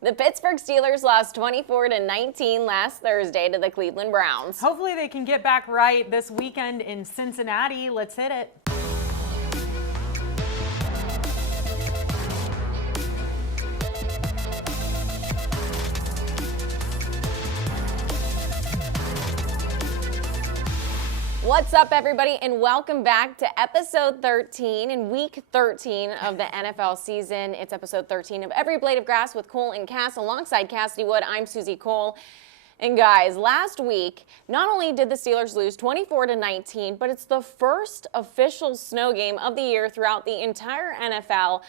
The Pittsburgh Steelers lost 24-19 last Thursday to the Cleveland Browns. Hopefully they can get back right this weekend in Cincinnati. Let's hit it. What's up, everybody, and welcome back to episode 13 and week 13 of the NFL season. It's episode 13 of Every Blade of Grass with Cole and Cass alongside Cassidy Wood. I'm Suzie Cole. And guys, last week, not only did the Steelers lose 24-19, but it's the first official snow game of the year throughout the entire NFL.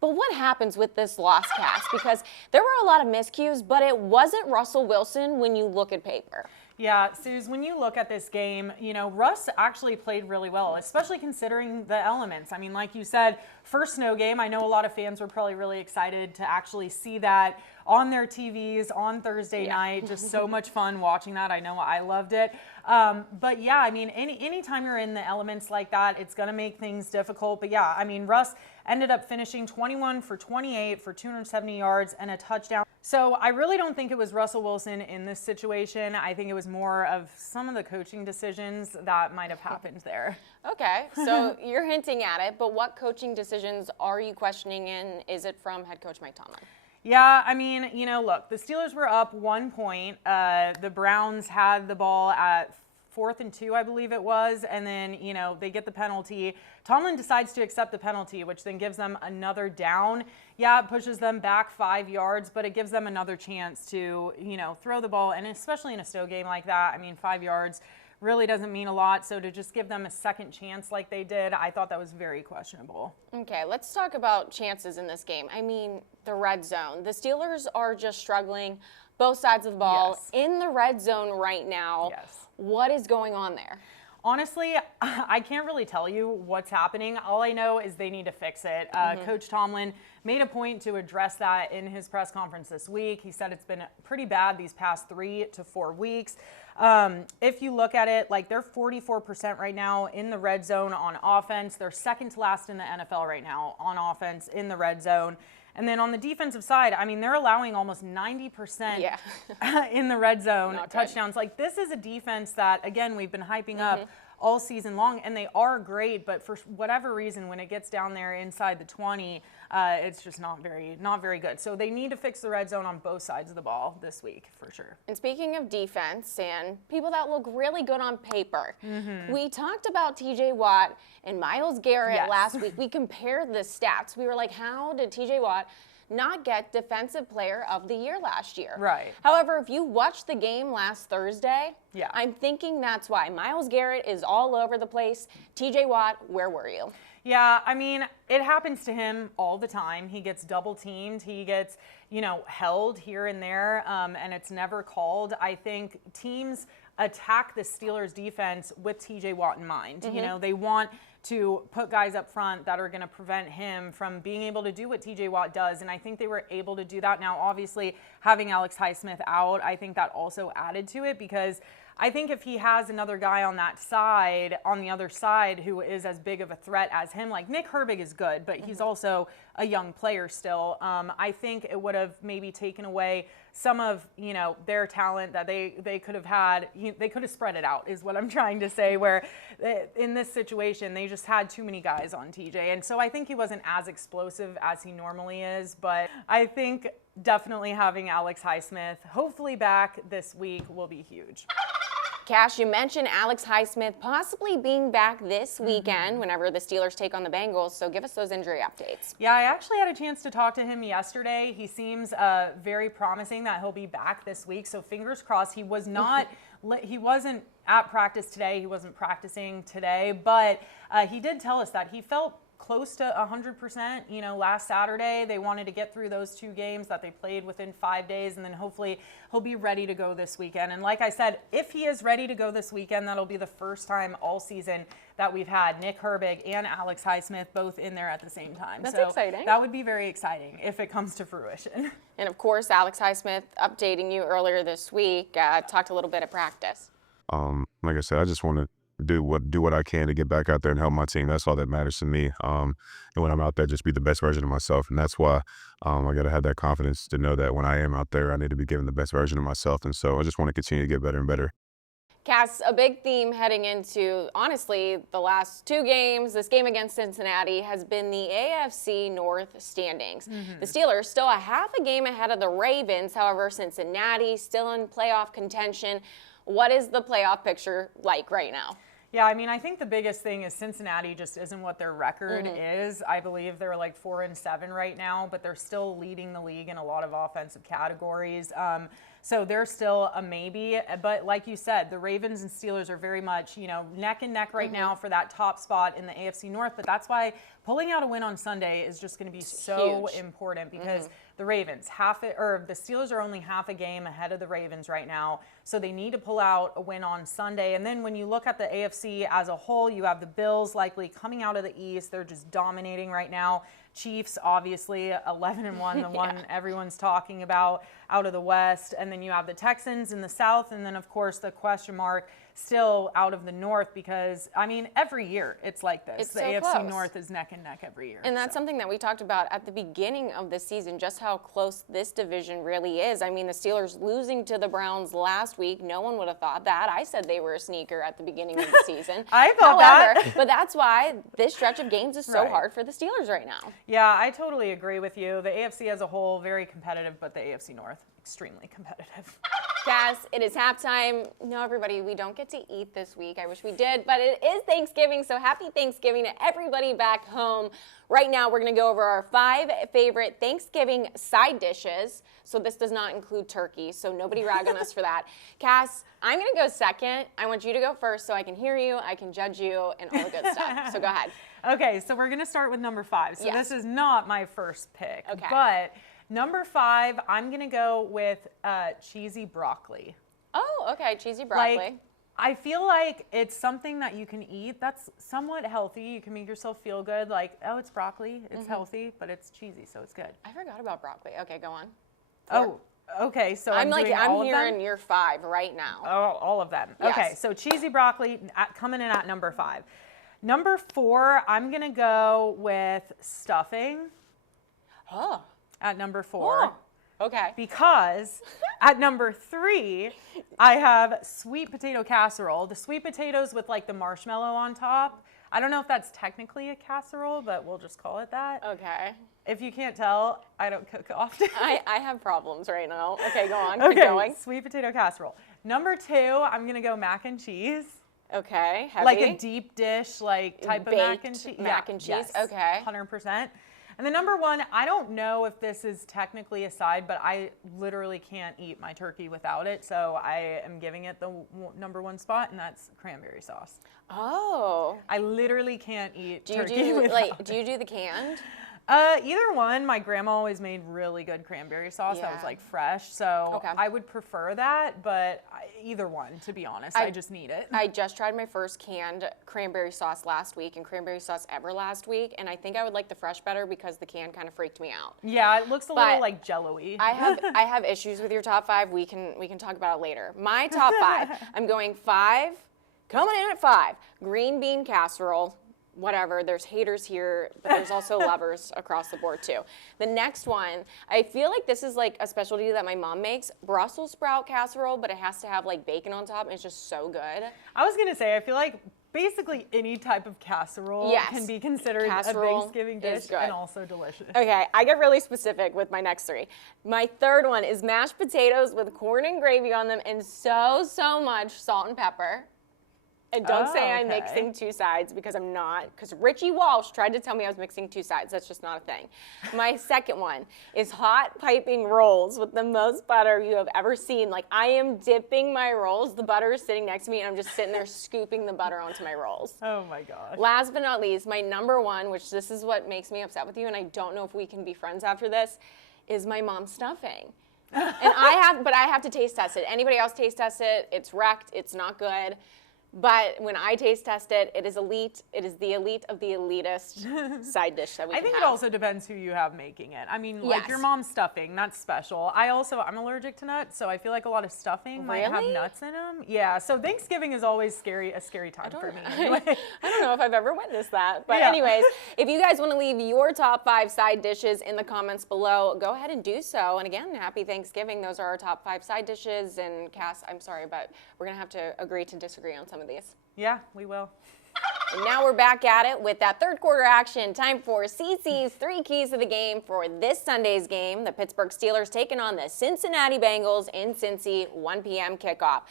But what happens with this loss, Cass? Because there were a lot of miscues, but it wasn't Russell Wilson when you look at paper. Yeah, Suze, when you look at this game, Russ actually played really well, especially considering the elements. I mean, like you said, first snow game. I know a lot of fans were probably really excited to actually see that on their TVs on Thursday night. Just so much fun watching that. I know I loved it. But yeah, I mean, anytime you're in the elements like that, it's going to make things difficult. But yeah, I mean, Russ ended up finishing 21 for 28 for 270 yards and a touchdown. So I really don't think it was Russell Wilson in this situation. I think it was more of some of the coaching decisions that might have happened there. Okay, so you're hinting at it, but what coaching decisions are you questioning, and is it from head coach Mike Tomlin? Yeah, I mean, look, the Steelers were up 1 point. The Browns had the ball at 4th and 2, I believe it was, and then, they get the penalty. Tomlin decides to accept the penalty, which then gives them another down. Yeah, it pushes them back 5 yards, but it gives them another chance to, throw the ball, and especially in a snow game like that, I mean, 5 yards really doesn't mean a lot, so to just give them a second chance like they did, I thought that was very questionable. Okay, let's talk about chances in this game. I mean, the red zone. The Steelers are just struggling both sides of the ball in the red zone right now. Yes. What is going on there? Honestly, I can't really tell you what's happening. All I know is they need to fix it. Coach Tomlin made a point to address that in his press conference this week. He said it's been pretty bad these past 3 to 4 weeks. If you look at it, like they're 44% right now in the red zone on offense. They're second to last in the NFL right now on offense in the red zone. And then on the defensive side, I mean, they're allowing almost 90% in the red zone touchdowns. Like, this is a defense that, again, we've been hyping up all season long, and they are great. But for whatever reason, when it gets down there inside the 20, it's just not very good. So they need to fix the red zone on both sides of the ball this week, for sure. And speaking of defense and people that look really good on paper, we talked about TJ Watt and Myles Garrett last week. We compared the stats. We were like, how did TJ Watt not get Defensive Player of the Year last year? Right. However, if you watched the game last Thursday, I'm thinking that's why. Myles Garrett is all over the place. TJ Watt, where were you? Yeah, I mean, it happens to him all the time. He gets double teamed. He gets, held here and there, and it's never called. I think teams attack the Steelers defense with TJ Watt in mind. They want to put guys up front that are going to prevent him from being able to do what TJ Watt does, and I think they were able to do that. Now, obviously, having Alex Highsmith out, I think that also added to it, because I think if he has another guy on that side, on the other side, who is as big of a threat as him, like Nick Herbig is good, but he's also a young player still. I think it would have maybe taken away some of, their talent that they could have had. They could have spread it out, is what I'm trying to say, where in this situation, they just had too many guys on TJ. And so I think he wasn't as explosive as he normally is, but I think definitely having Alex Highsmith, hopefully back this week, will be huge. Cash, you mentioned Alex Highsmith possibly being back this weekend whenever the Steelers take on the Bengals, so give us those injury updates. Yeah, I actually had a chance to talk to him yesterday. He seems very promising that he'll be back this week, so fingers crossed. He was not, he wasn't at practice today. He wasn't practicing today, but he did tell us that he felt close to 100%. Last Saturday, they wanted to get through those 2 games that they played within 5 days, and then hopefully he'll be ready to go this weekend. And like I said, if he is ready to go this weekend, that'll be the first time all season that we've had Nick Herbig and Alex Highsmith both in there at the same time. That's so exciting. That would be very exciting if it comes to fruition. And of course, Alex Highsmith updating you earlier this week, talked a little bit at practice. Like I said, I just want to do what I can to get back out there and help my team. That's all that matters to me. And when I'm out there, just be the best version of myself. And that's why I got to have that confidence to know that when I am out there, I need to be giving the best version of myself. And so I just want to continue to get better and better. Cass, a big theme heading into, honestly, the last 2 games, this game against Cincinnati, has been the AFC North standings. The Steelers still a half a game ahead of the Ravens. However, Cincinnati still in playoff contention. What is the playoff picture like right now? Yeah, I mean, I think the biggest thing is Cincinnati just isn't what their record is. I believe they're like 4-7 right now, but they're still leading the league in a lot of offensive categories. So they're still a maybe. But like you said, the Ravens and Steelers are very much, neck and neck right now for that top spot in the AFC North. But that's why pulling out a win on Sunday is just going to be so important because the Ravens, the Steelers are only half a game ahead of the Ravens right now. So they need to pull out a win on Sunday. And then when you look at the AFC as a whole, you have the Bills likely coming out of the East. They're just dominating right now. Chiefs, obviously, 11-1, the one everyone's talking about out of the West. And then you have the Texans in the South. And then, of course, the question mark still out of the North because, I mean, every year it's like this. The AFC North is neck and neck every year. And that's something that we talked about at the beginning of the season, just how close this division really is. I mean, the Steelers losing to the Browns last week, no one would have thought that. I said they were a sneaker at the beginning of the season. I thought that. But that's why this stretch of games is so hard for the Steelers right now. Yeah, I totally agree with you. The AFC as a whole, very competitive, but the AFC North, extremely competitive. Cass, it is halftime. No, everybody, we don't get to eat this week. I wish we did, but it is Thanksgiving, so happy Thanksgiving to everybody back home. Right now, we're going to go over our 5 favorite Thanksgiving side dishes. So this does not include turkey, so nobody rag on us for that. Cass, I'm going to go second. I want you to go first so I can hear you, I can judge you, and all the good stuff. So go ahead. Okay, so we're going to start with number 5. So this is not my first pick, okay. But number 5, I'm going to go with cheesy broccoli. Oh, okay, cheesy broccoli. Like, I feel like it's something that you can eat that's somewhat healthy. You can make yourself feel good. Like, oh, it's broccoli. It's healthy, but it's cheesy, so it's good. I forgot about broccoli. Okay, go on. 4. Oh, okay. So I'm hearing your 5 right now. Oh, all of them. Yes. Okay, so cheesy broccoli coming in at number 5. Number 4, I'm going to go with stuffing. Oh. At number 4. Oh, okay. Because at number 3, I have sweet potato casserole. The sweet potatoes with like the marshmallow on top. I don't know if that's technically a casserole, but we'll just call it that. Okay. If you can't tell, I don't cook often. I have problems right now. Okay, go on. Okay, keep going. Sweet potato casserole. Number 2, I'm going to go mac and cheese. Okay, heavy. Like a deep dish, like type Baked of mac and cheese. Mac and cheese, yes, okay. 100%. And then number 1, I don't know if this is technically a side, but I literally can't eat my turkey without it. So I am giving it the number 1 spot, and that's cranberry sauce. Oh. I literally can't eat turkey Do you do the canned? Either one. My grandma always made really good cranberry sauce that was like fresh. So I would prefer that, but either one, to be honest. I just need it. I just tried my first canned cranberry sauce last week and cranberry sauce ever last week, and I think I would like the fresh better because the can kind of freaked me out. Yeah, it looks a little like jello-y. I have issues with your top 5. We can talk about it later. My top 5. I'm going 5. Coming in at 5. Green bean casserole. Whatever, there's haters here, but there's also lovers across the board too. The next one, I feel like this is like a specialty that my mom makes, Brussels sprout casserole, but it has to have like bacon on top, and it's just so good. I was gonna say, I feel like basically any type of casserole can be considered a Thanksgiving dish and also delicious. Okay, I get really specific with my next 3. My third one is mashed potatoes with corn and gravy on them and so much salt and pepper. And don't say I'm mixing 2 sides because I'm not. Because Richie Walsh tried to tell me I was mixing 2 sides. That's just not a thing. My second one is hot piping rolls with the most butter you have ever seen. Like, I am dipping my rolls. The butter is sitting next to me, and I'm just sitting there scooping the butter onto my rolls. Oh, my gosh. Last but not least, my number 1, which this is what makes me upset with you, and I don't know if we can be friends after this, is my mom's stuffing. And I have to taste test it. Anybody else taste test it, it's wrecked, it's not good. But when I taste test it, it is elite. It is the elite of the elitist side dish that we I think have. it also depends who you have making it. I mean, like your mom's stuffing, that's special. I'm allergic to nuts, so I feel like a lot of stuffing might have nuts in them. Yeah, so Thanksgiving is always a scary time for me. Anyway. I don't know if I've ever witnessed that. But anyways, if you guys want to leave your top 5 side dishes in the comments below, go ahead and do so. And again, happy Thanksgiving. Those are our top 5 side dishes. And Cass, I'm sorry, but we're going to have to agree to disagree on some of these. Yeah, we will. And now we're back at it with that third quarter action. Time for CC's 3 keys to the game for this Sunday's game. The Pittsburgh Steelers taking on the Cincinnati Bengals in Cincy, 1 p.m. kickoff.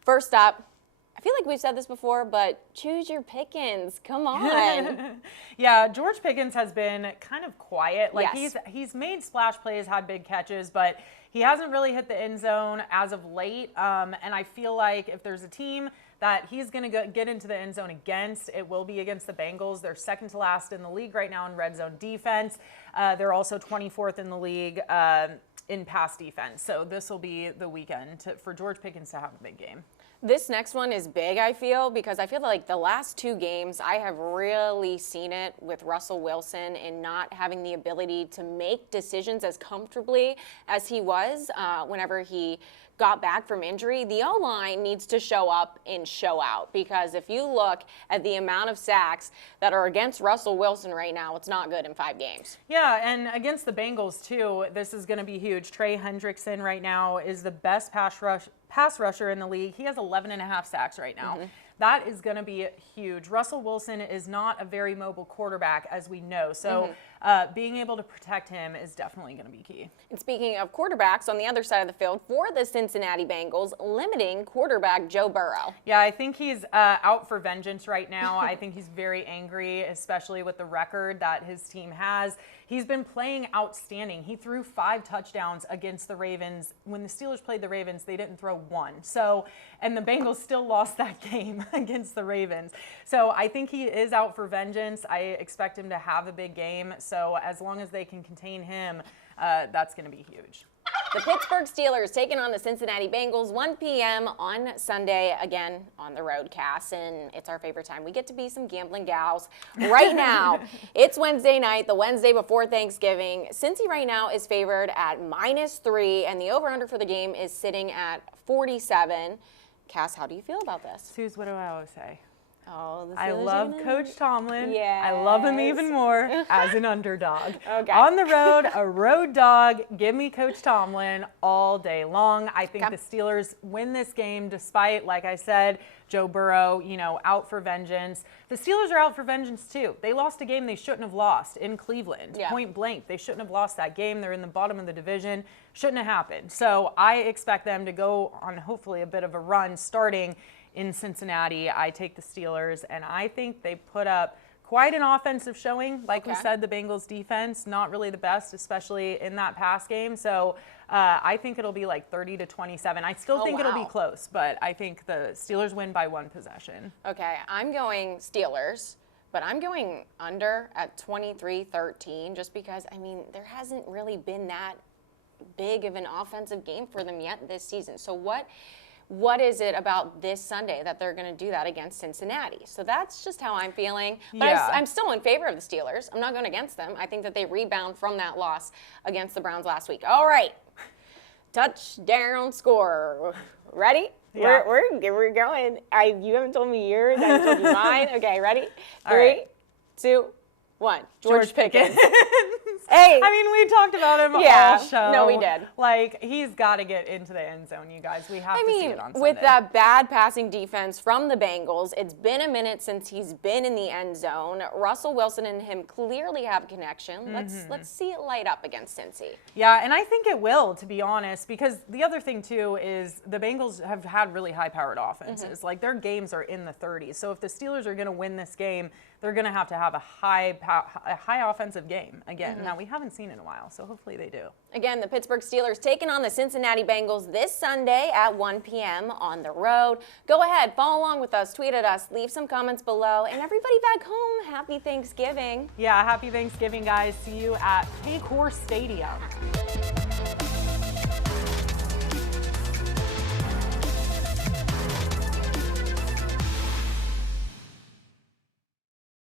First up, I feel like we've said this before, but choose your Pickens. Come on. Yeah, George Pickens has been kind of quiet. Like Yes. he's made splash plays, had big catches, but he hasn't really hit the end zone as of late. And I feel like if there's a team that he's going to get into the end zone against, it will be against the Bengals. They're second to last in the league right now in red zone defense. They're also 24th in the league in pass defense. So this will be the weekend for George Pickens to have a big game. This next one is big, I feel, because I feel like the last 2 games, I have really seen it with Russell Wilson in not having the ability to make decisions as comfortably as he was whenever he got back from injury. The O-line needs to show up and show out, because if you look at the amount of sacks that are against Russell Wilson right now, it's not good in 5 games. Yeah, and against the Bengals too, this is going to be huge. Trey Hendrickson right now is the best pass rusher in the league. He has 11.5 sacks right now. That is going to be huge. Russell Wilson is not a very mobile quarterback, as we know. So being able to protect him is definitely going to be key. And speaking of quarterbacks, on the other side of the field for the Cincinnati Bengals, limiting quarterback Joe Burrow. Yeah, I think he's out for vengeance right now. I think he's very angry, especially with the record that his team has. He's been playing outstanding. He threw 5 touchdowns against the Ravens. When the Steelers played the Ravens, they didn't throw 1. So, and the Bengals still lost that game against the Ravens. So I think he is out for vengeance. I expect him to have a big game. So as long as they can contain him, that's going to be huge. The Pittsburgh Steelers taking on the Cincinnati Bengals, 1 p.m. on Sunday, again on the road, Cass, and it's our favorite time. We get to be some gambling gals. Right now, it's Wednesday night, the Wednesday before Thanksgiving. Cincy right now is favored at -3, and the over-under for the game is sitting at 47. Cass, how do you feel about this? Suze, what do I always say? Oh, I love Coach Tomlin. Yes. I love him even more as an underdog. Okay. On the road, a road dog. Give me Coach Tomlin all day long. I think the Steelers win this game despite, like I said, Joe Burrow, out for vengeance. The Steelers are out for vengeance too. They lost a game they shouldn't have lost in Cleveland, point blank. They shouldn't have lost that game. They're in the bottom of the division. Shouldn't have happened. So I expect them to go on hopefully a bit of a run starting in Cincinnati. I take the Steelers, and I think they put up quite an offensive showing. Like we said, the Bengals defense, not really the best, especially in that pass game. So I think it'll be like 30-27. I still think it'll be close, but I think the Steelers win by 1 possession. Okay, I'm going Steelers, but I'm going under at 23-13 just because, there hasn't really been that big of an offensive game for them yet this season. So what is it about this Sunday that they're going to do that against Cincinnati? So that's just how I'm feeling. But I'm still in favor of the Steelers. I'm not going against them. I think that they rebound from that loss against the Browns last week. All right. Touchdown score. Ready? Yeah. We're going. You haven't told me yours. I haven't told you mine. Okay, ready? All 3, right. 2, 1. George Pickens. Hey. We talked about him all show. No, we did. He's got to get into the end zone, you guys. We have to see it on Sunday. With that bad passing defense from the Bengals, it's been a minute since he's been in the end zone. Russell Wilson and him clearly have a connection. Let's see it light up against Cincy. Yeah, and I think it will, to be honest, because the other thing, too, is the Bengals have had really high-powered offenses. Their games are in the 30s. So if the Steelers are going to win this game, they're going to have a high offensive game again. Now, we haven't seen it in a while, so hopefully they do. Again, the Pittsburgh Steelers taking on the Cincinnati Bengals this Sunday at 1 p.m. on the road. Go ahead, follow along with us, tweet at us, leave some comments below, and everybody back home, happy Thanksgiving. Yeah, happy Thanksgiving, guys. See you at Paycor Stadium.